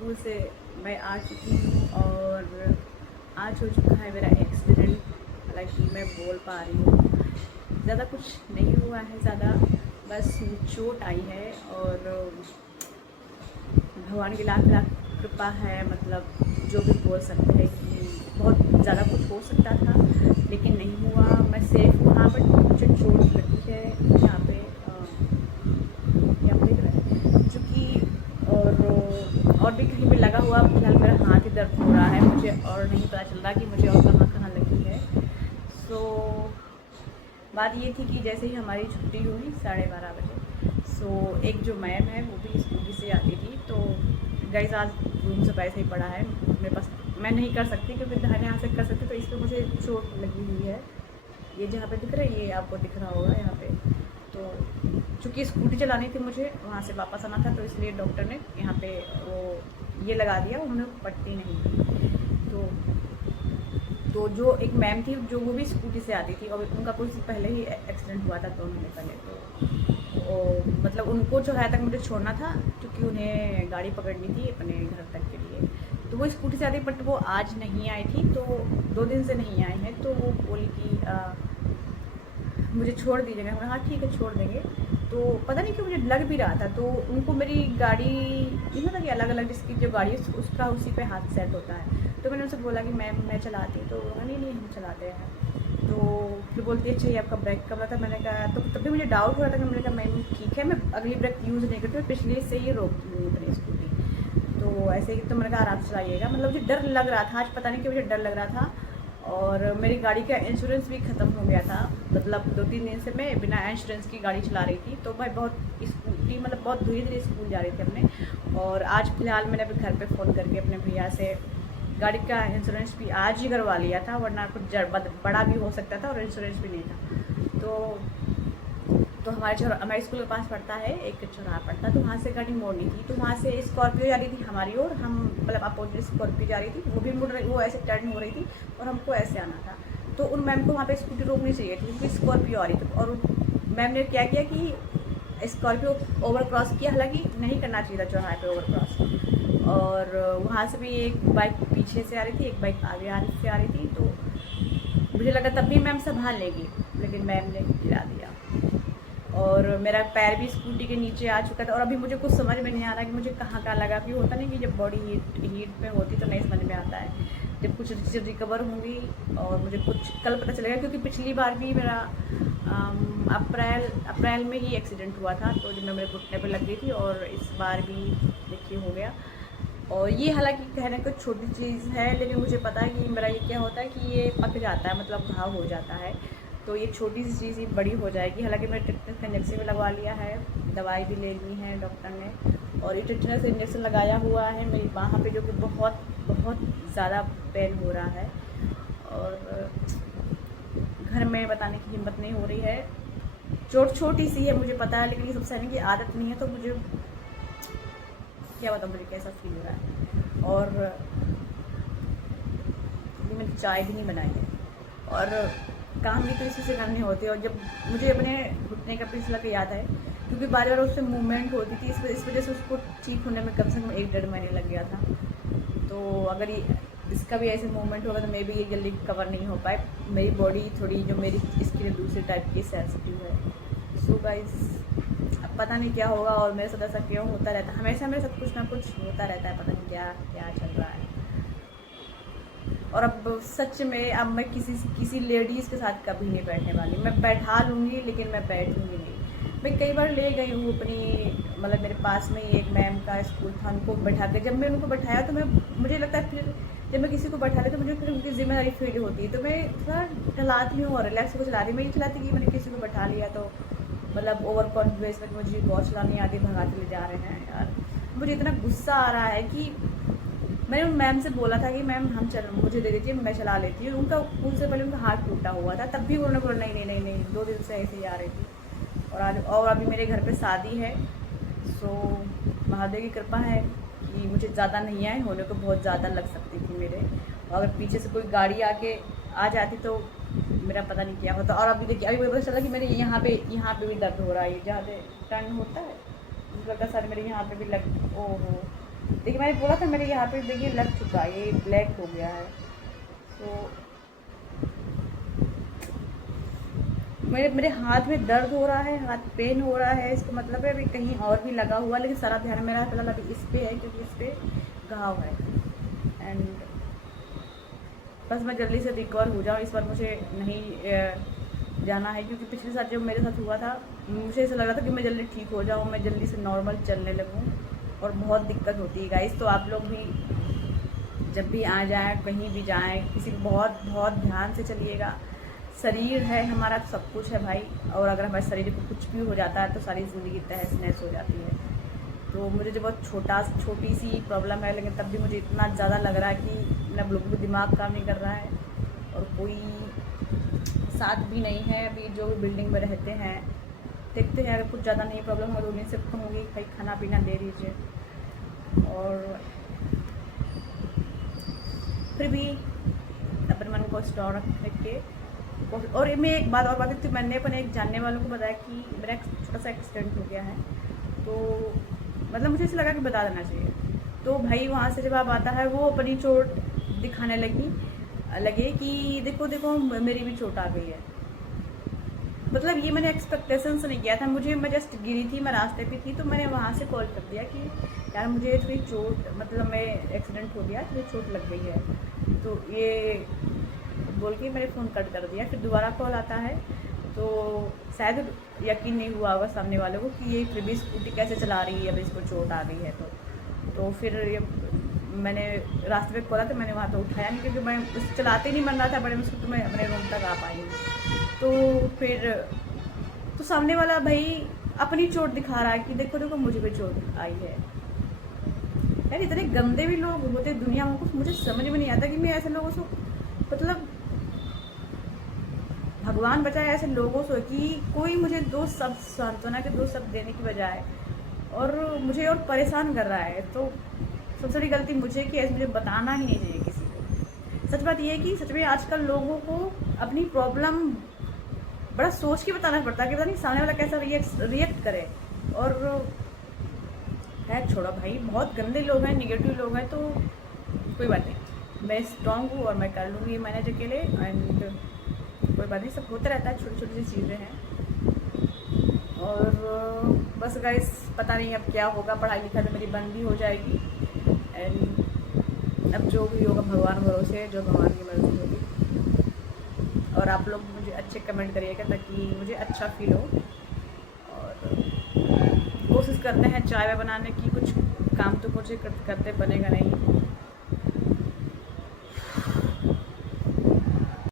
School से मैं आ चुकी हूँ और आज हो चुका है मेरा एक्सीडेंट। हालांकि मैं बोल पा रही हूँ, ज़्यादा कुछ नहीं हुआ है, ज़्यादा बस चोट आई है और भगवान की लाख लाख कृपा है। मतलब जो भी बोल सकते हैं कि बहुत ज़्यादा कुछ हो सकता था लेकिन नहीं हुआ। मैं सेफ हूँ यहाँ पर। मुझे चोट लगी है यहाँ पे, यहाँ पे चूँकि और भी कहीं पे लगा हुआ। फिलहाल मेरा हाथ ही दर्द हो रहा है, मुझे और नहीं पता चल रहा कि मुझे और कहाँ कहाँ लगी है। सो बात ये थी कि जैसे ही हमारी छुट्टी हुई 12:30 बजे, सो एक जो मैम है वो भी स्कूटी से आती थी। तो गाइस आज रूम से पैसे ही पड़ा है मेरे पास, मैं नहीं कर सकती क्योंकि दाहिने हाथ से कर सकती, तो इस पर मुझे चोट लगी हुई है। ये जहाँ पे दिख रहा है, ये आपको दिख रहा होगा यहाँ पे। तो चूँकि स्कूटी चलानी थी मुझे, वहाँ से वापस आना था, तो इसलिए डॉक्टर ने यहाँ पे वो ये लगा दिया, उन्होंने पट्टी नहीं दी। तो जो एक मैम थी जो वो भी स्कूटी से आती थी और उनका कुछ पहले ही एक्सीडेंट हुआ था, तो उन्होंने पहले तो मतलब उनको जो है तक मुझे छोड़ना था क्योंकि उन्हें गाड़ी पकड़नी थी अपने घर तक के लिए। तो वो स्कूटी से आती, बट वो आज नहीं आई थी, तो 2 दिन से नहीं आई है। तो वो बोली कि मुझे छोड़ दीजिएगा। मैंने हाँ ठीक है छोड़ देंगे। तो पता नहीं क्यों मुझे लग भी रहा था, तो उनको मेरी गाड़ी ये ना था कि अलग अलग जिसकी जो गाड़ी है उसका उसी पे हाथ सेट होता है। तो मैंने उनसे बोला कि मैं चलाती, तो नहीं नहीं हम चलाते हैं। तो फिर बोलती है अच्छा ये आपका ब्रेक कब था। मैंने कहा, तो तब भी मुझे डाउट हो रहा था कि मैंने कहा मैम ठीक है मैं अगली ब्रेक यूज़ नहीं करती, पिछले से ही रोकती हूँ अपनी स्कूटी। तो ऐसे ही तो मैंने कहा आराम से चलाइएगा। मतलब मुझे डर लग रहा था आज, पता नहीं क्यों मुझे डर लग रहा था। और मेरी गाड़ी का इंश्योरेंस भी ख़त्म हो गया था। मतलब 2-3 दिन से मैं बिना इंश्योरेंस की गाड़ी चला रही थी। तो भाई बहुत स्कूटी मतलब बहुत धीरे धीरे स्कूल जा रही थी अपने। और आज फ़िलहाल मैंने अपने घर पे फ़ोन करके अपने भैया से गाड़ी का इंश्योरेंस भी आज ही करवा लिया था, वरना कुछ बड़ा भी हो सकता था और इंश्योरेंस भी नहीं था। तो हमारे स्कूल के पास पड़ता है एक चौराहा पड़ता, तो वहाँ से गाड़ी मोड़नी थी। तो वहाँ से स्कॉर्पियो जा रही थी हमारी ओर, हम मतलब अपोजिट स्कॉर्पियो जा रही थी, वो भी मुड़ रही, वो ऐसे टर्न हो रही थी और हमको ऐसे आना था। तो उन मैम को वहाँ पे स्कूटी रोकनी चाहिए थी क्योंकि स्कॉर्पियो आ रही थी। और मैम ने क्या किया कि स्कॉर्पियो ओवर क्रॉस किया, हालांकि नहीं करना चाहिए था चौराहे पे ओवर क्रॉस। और वहाँ से भी एक बाइक पीछे से आ रही थी, एक बाइक आगे आ रही थी। तो मुझे लगा तब भी मैम संभाल लेगी, लेकिन मैम ने गिरा दिया और मेरा पैर भी स्कूटी के नीचे आ चुका था। और अभी मुझे कुछ समझ में नहीं आ रहा कि मुझे कहाँ कहाँ लगा। कि होता नहीं कि जब बॉडी हीट में होती तो नहीं समझ में आता है, जब कुछ चीज़ रिकवर होंगी और मुझे कुछ कल पता चलेगा। क्योंकि पिछली बार भी मेरा अप्रैल में ही एक्सीडेंट हुआ था, तो जब मैं मेरे घुटने पर लग गई थी। और इस बार भी देखिए हो गया। और ये हालांकि कहने को छोटी चीज़ है, लेकिन मुझे पता है कि मेरा ये क्या होता है कि ये पक जाता है, मतलब घाव हो जाता है। तो ये छोटी सी चीज़ ही बड़ी हो जाएगी। हालांकि मैंने टेटनस का इंजेक्शन भी लगवा लिया है, दवाई भी ले ली है डॉक्टर ने। और ये टेटनस इंजेक्शन लगाया हुआ है मेरी बाह पे, जो कि बहुत बहुत ज़्यादा पेन हो रहा है। और घर में बताने की हिम्मत नहीं हो रही है। चोट छोटी सी है मुझे पता है, लेकिन ये सब सहने की आदत नहीं है। तो मुझे क्या बताऊँ मुझे कैसा फील हो रहा है। और मैंने चाय भी नहीं बनाई है और काम भी तो इसी से करनी होती है। और जब मुझे अपने घुटने का पिछला का याद है, क्योंकि बार बार उससे मूवमेंट होती थी, इस वजह से उसको ठीक होने में कम से कम 1-1.5 महीने लग गया था। तो अगर ये इसका भी ऐसे मूवमेंट होगा तो मे भी ये जल्दी कवर नहीं हो पाए। मेरी बॉडी थोड़ी जो मेरी इसके लिए दूसरे टाइप की सेंसिटिव है। सो गाइस अब पता नहीं क्या होगा और मेरे साथ ऐसा क्यों होता रहता है, हमेशा मेरे साथ कुछ ना कुछ होता रहता है, पता नहीं क्या क्या चल रहा है। और अब सच में अब मैं किसी लेडीज़ के साथ कभी नहीं बैठने वाली। मैं बैठा लूँगी लेकिन मैं बैठूँगी नहीं। मैं कई बार ले गई हूँ अपनी, मतलब मेरे पास में ही एक मैम का स्कूल था, उनको बैठा के जब मैं उनको बैठाया तो मुझे लगता है फिर जब मैं किसी को बैठा ले तो मुझे फिर उनकी जिम्मेदारी फील होती है। तो मैं थोड़ा चलाती हूँ और रिलैक्स होकर चलाती हूँ। मैं ये चलाती कि मैंने किसी को बैठा लिया तो मतलब ओवर कॉन्फिडेंस में मुझे बहुत चलानी आती, भगाते ले जा रहे हैं यार। मुझे इतना गुस्सा आ रहा है कि मैंने उन मैम से बोला था कि मैम मुझे दे दीजिए, मैं चला लेती हूँ। उनसे पहले उनका हाथ टूटा हुआ था, तब भी उन्होंने बोला नहीं नहीं नहीं नहीं, 2 दिन से ऐसे ही आ रही थी। और अभी मेरे घर पे शादी है। सो महादेव की कृपा है कि मुझे ज़्यादा नहीं आए, होने को बहुत ज़्यादा लग सकती थी मेरे। और अगर पीछे से कोई गाड़ी आके आ जाती तो मेरा पता नहीं क्या होता। और अभी देखिए अभी मुझे पता चला कि मेरे यहाँ पे भी दर्द हो रहा है, जहाँ पे टर्न होता है मुझे लगता है सर मेरे यहाँ पे भी लग, ओहो देखिए मैंने बोला था मेरे यहाँ पे देखिए लग चुका है, ये ब्लैक हो गया है। तो मेरे मेरे हाथ में दर्द हो रहा है, हाथ पेन हो रहा है, इसका मतलब है अभी कहीं और भी लगा हुआ, लेकिन सारा ध्यान मेरा फिलहाल अभी इस पे है क्योंकि इस पे घाव है। एंड बस मैं जल्दी से रिकवर हो जाऊँ, इस बार मुझे नहीं जाना है, क्योंकि पिछले साल जब मेरे साथ हुआ था मुझे ऐसा लग रहा था कि मैं जल्दी ठीक हो जाऊँ, मैं जल्दी से नॉर्मल चलने लगूँ, और बहुत दिक्कत होती है गाइस। तो आप लोग भी जब भी आ जाएँ, कहीं भी जाएँ, किसी बहुत बहुत ध्यान से चलिएगा। शरीर है हमारा, सब कुछ है भाई, और अगर हमारे शरीर को कुछ भी हो जाता है तो सारी ज़िंदगी तहस नहस हो जाती है। तो मुझे जो बहुत छोटी सी प्रॉब्लम है, लेकिन तब भी मुझे इतना ज़्यादा लग रहा है कि मेरा बिल्कुल भी दिमाग काम नहीं कर रहा है, और कोई साथ भी नहीं है अभी जो बिल्डिंग में रहते हैं। देखते हैं, अगर कुछ ज़्यादा नहीं प्रॉब्लम हो तो उन्हीं से कहूँगी भाई खाना पीना दे दीजिए। और फिर भी अपने मन को स्ट्रॉन्ग रख के, और मैं एक बात और बात थी, मैंने अपने एक जानने वालों को बताया कि मेरा एक छोटा सा एक्सीडेंट हो गया है, तो मतलब मुझे ऐसा लगा कि बता देना चाहिए। तो भाई वहाँ से जब आप आता है वो अपनी चोट दिखाने लगे कि देखो देखो मेरी भी चोट आ गई है। मतलब ये मैंने एक्सपेक्टेशन से नहीं किया था, मैं जस्ट गिरी थी, मैं रास्ते पे थी, तो मैंने वहाँ से कॉल कर दिया कि यार मुझे थोड़ी चोट, मतलब मैं एक्सीडेंट हो गया, थोड़ी चोट लग गई है। तो ये बोल के मैंने फ़ोन कट कर दिया। फिर दोबारा कॉल आता है, तो शायद यकीन नहीं हुआ होगा सामने वालों को कि ये फिर भी स्कूटी कैसे चला रही है, अभी इसको चोट आ गई है। तो फिर ये मैंने रास्ते पे खोला, तो मैंने वहाँ पे उठाया नहीं, क्योंकि मैं उस चलाते नहीं मन रहा था बड़े मुश्किल, तो मैं अपने रूम तक आ पाई। तो फिर तो सामने वाला भाई अपनी चोट दिखा रहा है कि देखो देखो मुझे भी चोट आई है। यार इतने गंदे भी लोग होते दुनिया में, कुछ मुझे समझ में नहीं आता कि मैं ऐसे लोगों से, मतलब भगवान बचाए ऐसे लोगों से कि कोई मुझे दो शब्द सांत्वना के दो शब्द देने की बजाय और मुझे और परेशान कर रहा है। तो सबसे बड़ी गलती मुझे कि ऐसे मुझे बताना ही नहीं चाहिए किसी को। सच बात ये है कि सच में आजकल लोगों को अपनी प्रॉब्लम बड़ा सोच के बताना पड़ता है कि पता नहीं सामने वाला कैसा रिएक्ट करे। और है छोड़ो भाई, बहुत गंदे लोग हैं, निगेटिव लोग हैं, तो कोई बात नहीं, मैं स्ट्रॉन्ग हूँ और मैं कर लूँगी मैनेज अकेले। एंड कोई बात नहीं, सब होता रहता है, छोटी छोटी सी चीज़ें हैं। और बस गाइस पता नहीं अब क्या होगा, पढ़ाई लिखाई तो मेरी बंद भी हो जाएगी। एंड अब जो भी होगा भगवान भरोसे, जो भगवान की मर्जी होगी। और आप लोग मुझे अच्छे कमेंट करिएगा ताकि मुझे अच्छा फील हो। और कोशिश करते हैं चाय बनाने की, कुछ काम तो मुझे करते बनेगा नहीं।